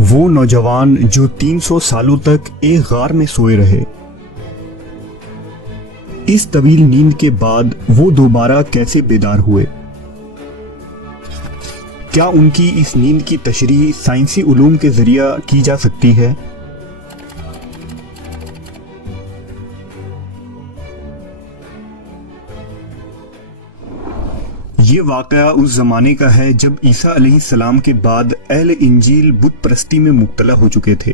وہ نوجوان جو 300 سالوں تک ایک غار میں سوئے رہے، اس طویل نیند کے بعد وہ دوبارہ کیسے بیدار ہوئے؟ کیا ان کی اس نیند کی تشریح سائنسی علوم کے ذریعہ کی جا سکتی ہے؟ یہ واقعہ اس زمانے کا ہے جب عیسیٰ علیہ السلام کے بعد اہل انجیل بت پرستی میں مبتلا ہو چکے تھے۔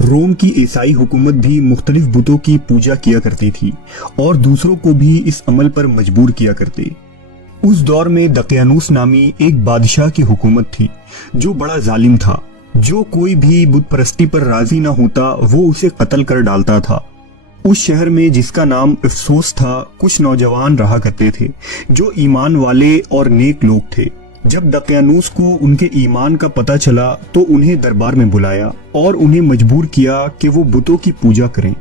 روم کی عیسائی حکومت بھی مختلف بتوں کی پوجا کیا کرتی تھی اور دوسروں کو بھی اس عمل پر مجبور کیا کرتے۔ اس دور میں دقیانوس نامی ایک بادشاہ کی حکومت تھی جو بڑا ظالم تھا۔ جو کوئی بھی بت پرستی پر راضی نہ ہوتا وہ اسے قتل کر ڈالتا تھا۔ اس شہر میں جس کا نام افسوس تھا، کچھ نوجوان رہا کرتے تھے جو ایمان والے اور نیک لوگ تھے۔ جب دقیانوس کو ان کے ایمان کا پتہ چلا تو انہیں دربار میں بلایا اور انہیں مجبور کیا کہ وہ بتوں کی پوجا کریں،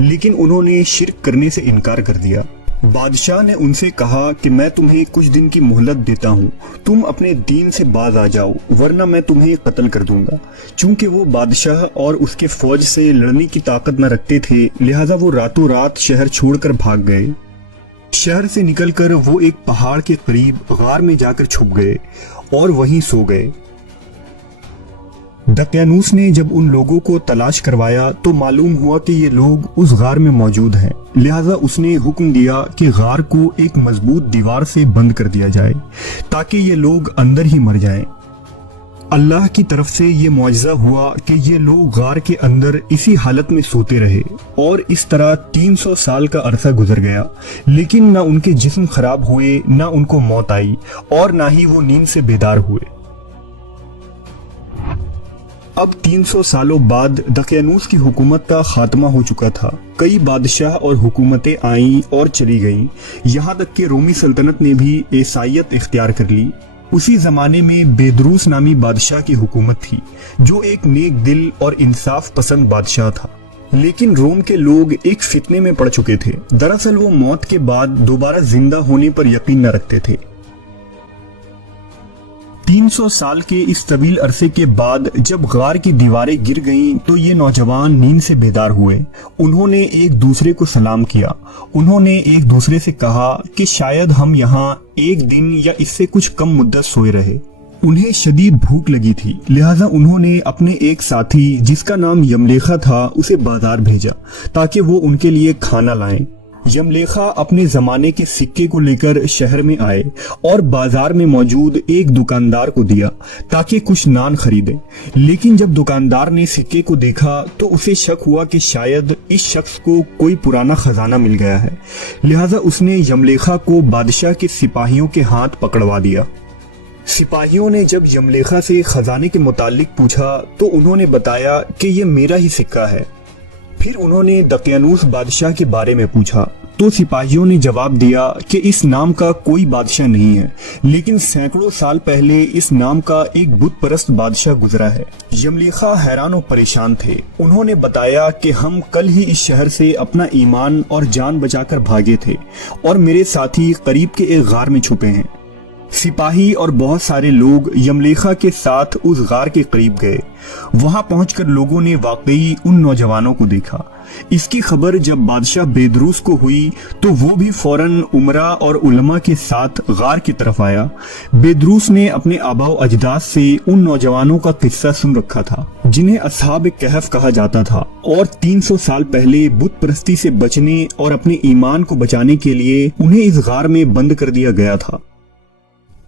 لیکن انہوں نے شرک کرنے سے انکار کر دیا۔ بادشاہ نے ان سے کہا کہ میں تمہیں کچھ دن کی مہلت دیتا ہوں، تم اپنے دین سے باز آ جاؤ ورنہ میں تمہیں قتل کر دوں گا۔ چونکہ وہ بادشاہ اور اس کے فوج سے لڑنے کی طاقت نہ رکھتے تھے، لہٰذا وہ راتوں رات شہر چھوڑ کر بھاگ گئے۔ شہر سے نکل کر وہ ایک پہاڑ کے قریب غار میں جا کر چھپ گئے اور وہیں سو گئے۔ دقیانوس نے جب ان لوگوں کو تلاش کروایا تو معلوم ہوا کہ یہ لوگ اس غار میں موجود ہیں، لہٰذا اس نے حکم دیا کہ غار کو ایک مضبوط دیوار سے بند کر دیا جائے تاکہ یہ لوگ اندر ہی مر جائیں۔ اللہ کی طرف سے یہ معجزہ ہوا کہ یہ لوگ غار کے اندر اسی حالت میں سوتے رہے اور اس طرح 300 سال کا عرصہ گزر گیا، لیکن نہ ان کے جسم خراب ہوئے، نہ ان کو موت آئی اور نہ ہی وہ نیند سے بیدار ہوئے۔ اب 300 سالوں بعد دقیانوس کی حکومت کا خاتمہ ہو چکا تھا۔ کئی بادشاہ اور حکومتیں آئیں اور چلی گئیں، یہاں تک کہ رومی سلطنت نے بھی عیسائیت اختیار کر لی۔ اسی زمانے میں بیدروس نامی بادشاہ کی حکومت تھی جو ایک نیک دل اور انصاف پسند بادشاہ تھا، لیکن روم کے لوگ ایک فتنے میں پڑ چکے تھے۔ دراصل وہ موت کے بعد دوبارہ زندہ ہونے پر یقین نہ رکھتے تھے۔ 300 سال کے اس طویل عرصے کے بعد جب غار کی دیواریں گر گئیں تو یہ نوجوان نیند سے بیدار ہوئے۔ انہوں نے ایک دوسرے کو سلام کیا۔ انہوں نے ایک دوسرے سے کہا کہ شاید ہم یہاں ایک دن یا اس سے کچھ کم مدت سوئے رہے۔ انہیں شدید بھوک لگی تھی، لہٰذا انہوں نے اپنے ایک ساتھی جس کا نام یملیخا تھا اسے بازار بھیجا تاکہ وہ ان کے لیے کھانا لائیں۔ یملیخا اپنے زمانے کے سکے کو لے کر شہر میں آئے اور بازار میں موجود ایک دکاندار کو دیا تاکہ کچھ نان خریدے، لیکن جب دکاندار نے سکے کو دیکھا تو اسے شک ہوا کہ شاید اس شخص کو کوئی پرانا خزانہ مل گیا ہے، لہٰذا اس نے یملیخا کو بادشاہ کے سپاہیوں کے ہاتھ پکڑوا دیا۔ سپاہیوں نے جب یملیخا سے خزانے کے متعلق پوچھا تو انہوں نے بتایا کہ یہ میرا ہی سکہ ہے۔ پھر انہوں نے دقیانوس بادشاہ کے بارے میں پوچھا تو سپاہیوں نے جواب دیا کہ اس نام کا کوئی بادشاہ نہیں ہے، لیکن سینکڑوں سال پہلے اس نام کا ایک بت پرست بادشاہ گزرا ہے۔ یملیخا حیران و پریشان تھے۔ انہوں نے بتایا کہ ہم کل ہی اس شہر سے اپنا ایمان اور جان بچا کر بھاگے تھے اور میرے ساتھی قریب کے ایک غار میں چھپے ہیں۔ سپاہی اور بہت سارے لوگ یملیخا کے ساتھ اس غار کے قریب گئے۔ وہاں پہنچ کر لوگوں نے واقعی ان نوجوانوں کو دیکھا۔ اس کی خبر جب بادشاہ بیدروس کو ہوئی تو وہ بھی فوراً امراء اور علماء کے ساتھ غار کی طرف آیا۔ بیدروس نے اپنے آباء و اجداد سے ان نوجوانوں کا قصہ سن رکھا تھا جنہیں اصحاب کہف کہا جاتا تھا، اور 300 سال پہلے بت پرستی سے بچنے اور اپنے ایمان کو بچانے کے لیے انہیں اس غار میں بند کر دیا گیا تھا۔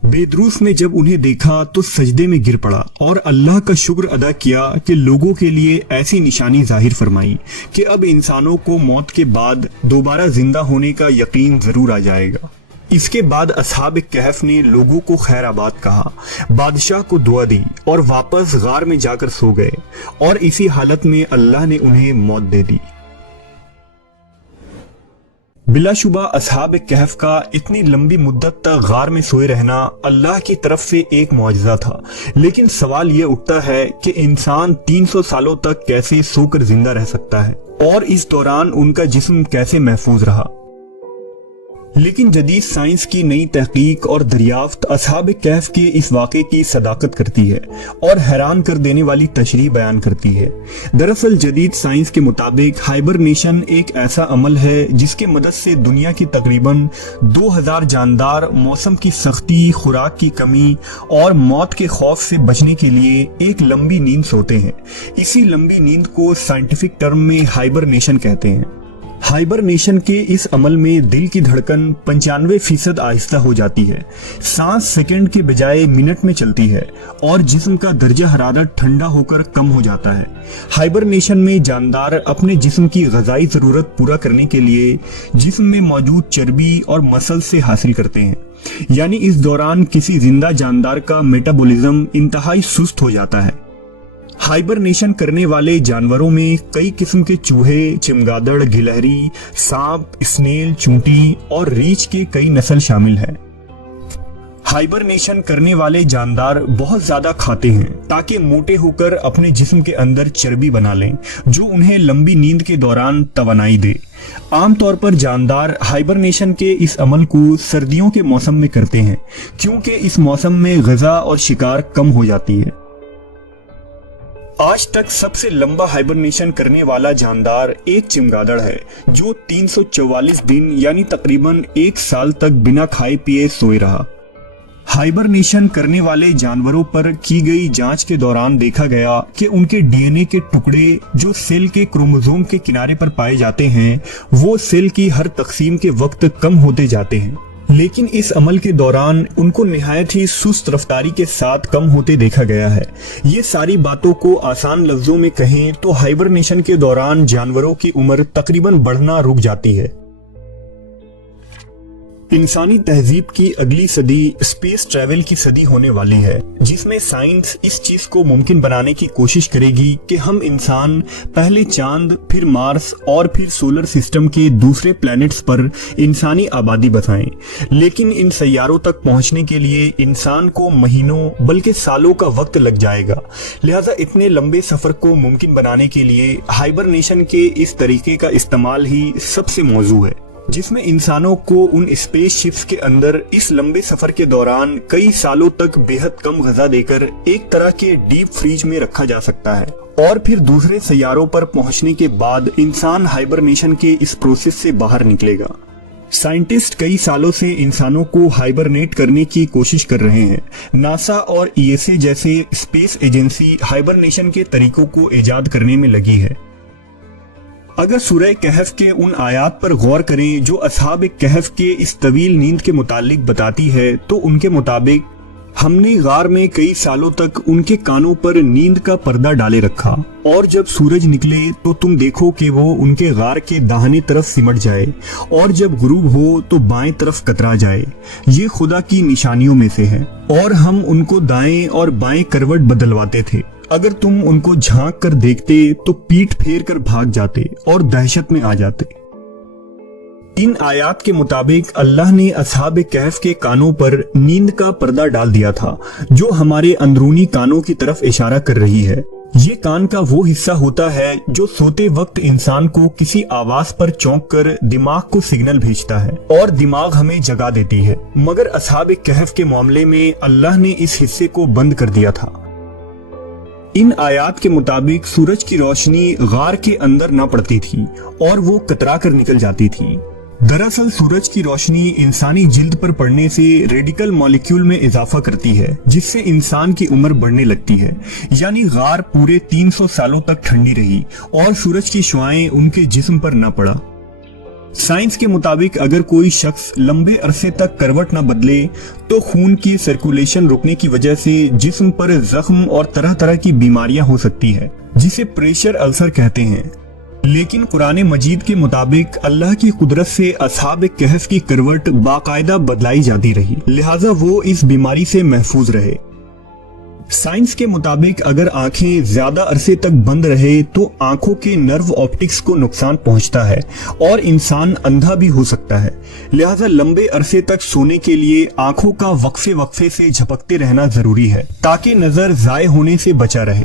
بیدروس نے جب انہیں دیکھا تو سجدے میں گر پڑا اور اللہ کا شکر ادا کیا کہ لوگوں کے لیے ایسی نشانی ظاہر فرمائی کہ اب انسانوں کو موت کے بعد دوبارہ زندہ ہونے کا یقین ضرور آ جائے گا۔ اس کے بعد اصحاب کہف نے لوگوں کو خیر آباد کہا، بادشاہ کو دعا دی اور واپس غار میں جا کر سو گئے، اور اسی حالت میں اللہ نے انہیں موت دے دی۔ بلا شبہ اصحاب کہف کا اتنی لمبی مدت تک غار میں سوئے رہنا اللہ کی طرف سے ایک معجزہ تھا، لیکن سوال یہ اٹھتا ہے کہ انسان 300 سالوں تک کیسے سو کر زندہ رہ سکتا ہے اور اس دوران ان کا جسم کیسے محفوظ رہا؟ لیکن جدید سائنس کی نئی تحقیق اور دریافت اصحاب کہف کے اس واقعے کی صداقت کرتی ہے اور حیران کر دینے والی تشریح بیان کرتی ہے۔ دراصل جدید سائنس کے مطابق ہائبرنیشن ایک ایسا عمل ہے جس کے مدد سے دنیا کی تقریباً 2000 جاندار موسم کی سختی، خوراک کی کمی اور موت کے خوف سے بچنے کے لیے ایک لمبی نیند سوتے ہیں۔ اسی لمبی نیند کو سائنٹیفک ٹرم میں ہائبرنیشن کہتے ہیں۔ ہائبرنیشن کے اس عمل میں دل کی دھڑکن 95% آہستہ ہو جاتی ہے، سانس سیکنڈ کے بجائے منٹ میں چلتی ہے اور جسم کا درجہ حرارت ٹھنڈا ہو کر کم ہو جاتا ہے۔ ہائبرنیشن میں جاندار اپنے جسم کی غذائی ضرورت پورا کرنے کے لیے جسم میں موجود چربی اور مسل سے حاصل کرتے ہیں، یعنی اس دوران کسی زندہ جاندار کا میٹابولزم انتہائی سست ہو جاتا ہے۔ ہائبرنیشن کرنے والے جانوروں میں کئی قسم کے چوہے، چمگادڑ، گلہری، سانپ، اسنیل، چونٹی اور ریچھ کے کئی نسل شامل ہیں۔ ہائبرنیشن کرنے والے جاندار بہت زیادہ کھاتے ہیں تاکہ موٹے ہو کر اپنے جسم کے اندر چربی بنا لیں جو انہیں لمبی نیند کے دوران توانائی دے۔ عام طور پر جاندار ہائبرنیشن کے اس عمل کو سردیوں کے موسم میں کرتے ہیں کیونکہ اس موسم میں غذا اور شکار کم ہو جاتی ہے۔ آج تک سب سے لمبا ہائبرنیشن کرنے والا جاندار ایک چمگادڑ ہے جو 344 دن یعنی تقریباً 1 سال تک بنا کھائے پیے سوئے رہا۔ ہائبرنیشن کرنے والے جانوروں پر کی گئی جانچ کے دوران دیکھا گیا کہ ان کے ڈی این اے کے ٹکڑے جو سیل کے کروموزوم کے کنارے پر پائے جاتے ہیں وہ سیل کی ہر تقسیم کے وقت کم ہوتے جاتے ہیں، لیکن اس عمل کے دوران ان کو نہایت ہی سست رفتاری کے ساتھ کم ہوتے دیکھا گیا ہے۔ یہ ساری باتوں کو آسان لفظوں میں کہیں تو ہائبرنیشن کے دوران جانوروں کی عمر تقریباً بڑھنا رک جاتی ہے۔ انسانی تہذیب کی اگلی صدی اسپیس ٹریول کی صدی ہونے والی ہے جس میں سائنس اس چیز کو ممکن بنانے کی کوشش کرے گی کہ ہم انسان پہلے چاند، پھر مارس اور پھر سولر سسٹم کے دوسرے پلانٹس پر انسانی آبادی بسائیں، لیکن ان سیاروں تک پہنچنے کے لیے انسان کو مہینوں بلکہ سالوں کا وقت لگ جائے گا۔ لہٰذا اتنے لمبے سفر کو ممکن بنانے کے لیے ہائبرنیشن کے اس طریقے کا استعمال ہی سب سے موزوں ہے، جس میں انسانوں کو ان اسپیس شپس کے اندر اس لمبے سفر کے دوران کئی سالوں تک بے حد کم غذا دے کر ایک طرح کے ڈیپ فریج میں رکھا جا سکتا ہے، اور پھر دوسرے سیاروں پر پہنچنے کے بعد انسان ہائبرنیشن کے اس پروسیس سے باہر نکلے گا۔ سائنٹسٹ کئی سالوں سے انسانوں کو ہائبرنیٹ کرنے کی کوشش کر رہے ہیں۔ ناسا اور ای ایس اے جیسے اسپیس ایجنسی ہائبرنیشن کے طریقوں کو ایجاد کرنے میں لگی ہے۔ اگر سورہ کہف کے ان آیات پر غور کریں جو اصحاب کہف کے اس طویل نیند کے متعلق بتاتی ہے تو ان کے مطابق ہم نے غار میں کئی سالوں تک ان کے کانوں پر نیند کا پردہ ڈالے رکھا، اور جب سورج نکلے تو تم دیکھو کہ وہ ان کے غار کے داہنے طرف سمٹ جائے اور جب غروب ہو تو بائیں طرف کترا جائے۔ یہ خدا کی نشانیوں میں سے ہے، اور ہم ان کو دائیں اور بائیں کروٹ بدلواتے تھے۔ اگر تم ان کو جھانک کر دیکھتے تو پیٹ پھیر کر بھاگ جاتے اور دہشت میں آ جاتے۔ ان آیات کے مطابق اللہ نے اصحاب کہف کے کانوں پر نیند کا پردہ ڈال دیا تھا جو ہمارے اندرونی کانوں کی طرف اشارہ کر رہی ہے۔ یہ کان کا وہ حصہ ہوتا ہے جو سوتے وقت انسان کو کسی آواز پر چونک کر دماغ کو سگنل بھیجتا ہے اور دماغ ہمیں جگا دیتی ہے، مگر اصحاب کہف کے معاملے میں اللہ نے اس حصے کو بند کر دیا تھا۔ ان آیات کے مطابق سورج کی روشنی غار کے اندر نہ پڑتی تھی اور وہ کترا کر نکل جاتی تھی۔ دراصل سورج کی روشنی انسانی جلد پر پڑنے سے ریڈیکل مالیکیول میں اضافہ کرتی ہے جس سے انسان کی عمر بڑھنے لگتی ہے، یعنی غار پورے 300 سالوں تک ٹھنڈی رہی اور سورج کی شعاعیں ان کے جسم پر نہ پڑا۔ سائنس کے مطابق اگر کوئی شخص لمبے عرصے تک کروٹ نہ بدلے تو خون کی سرکولیشن رکنے کی وجہ سے جسم پر زخم اور طرح طرح کی بیماریاں ہو سکتی ہے جسے پریشر السر کہتے ہیں، لیکن قرآن مجید کے مطابق اللہ کی قدرت سے اصحاب کہف کی کروٹ باقاعدہ بدلائی جاتی رہی، لہٰذا وہ اس بیماری سے محفوظ رہے۔ سائنس کے مطابق اگر آنکھیں زیادہ عرصے تک بند رہے تو آنکھوں کے نرو آپٹکس کو نقصان پہنچتا ہے اور انسان اندھا بھی ہو سکتا ہے، لہذا لمبے عرصے تک سونے کے لیے آنکھوں کا وقفے سے جھپکتے رہنا ضروری ہے تاکہ نظر ضائع ہونے سے بچا رہے۔